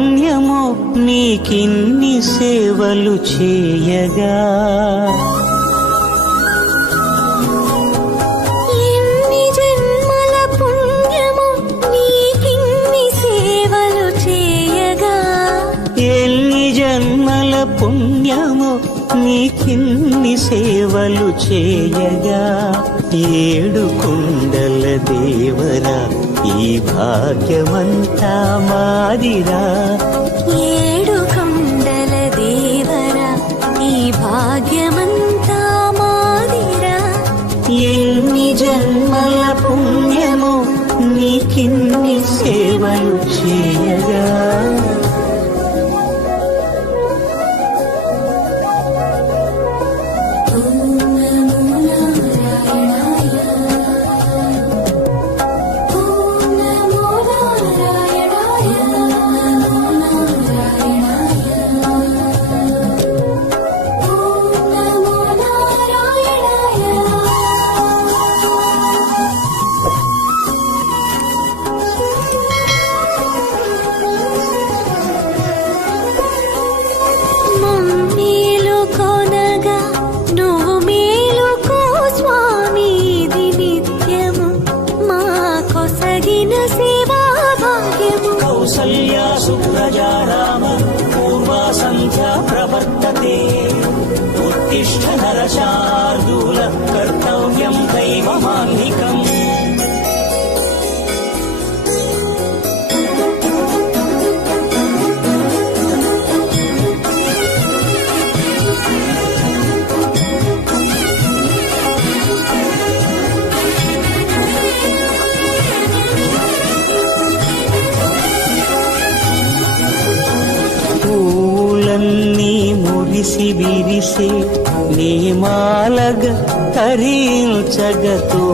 పుణ్యమో నీకిన్ని సేవలు చేయగా, ఎన్ని జన్మల పుణ్యమో నీకిన్ని సేవలు చేయగా, ఎన్ని జన్మల పుణ్యమో నీకిన్ని సేవలు చేయగా, ఏడు కుండల దేవరా ఈ భాగ్యమంతా మాదిరా, ఏడు కొండల దేవరా ఈ భాగ్యమంతా మాదిరా, ఎన్ని జన్మల పుణ్యమో నీకిన్ని సేవలు చేయగా. కౌసల్యా సుప్రజా రామ పూర్వా సంధ్యా ప్రవర్తతే, ఉత్తిష్ఠ నరశార్దూల కర్తవ్యం దైవమాన్నికం. పూలన్నీ మురిసి విరిసే నీ మాలగ తరించగతో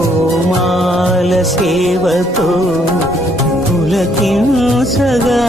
మాల సేవతో పులకించగా,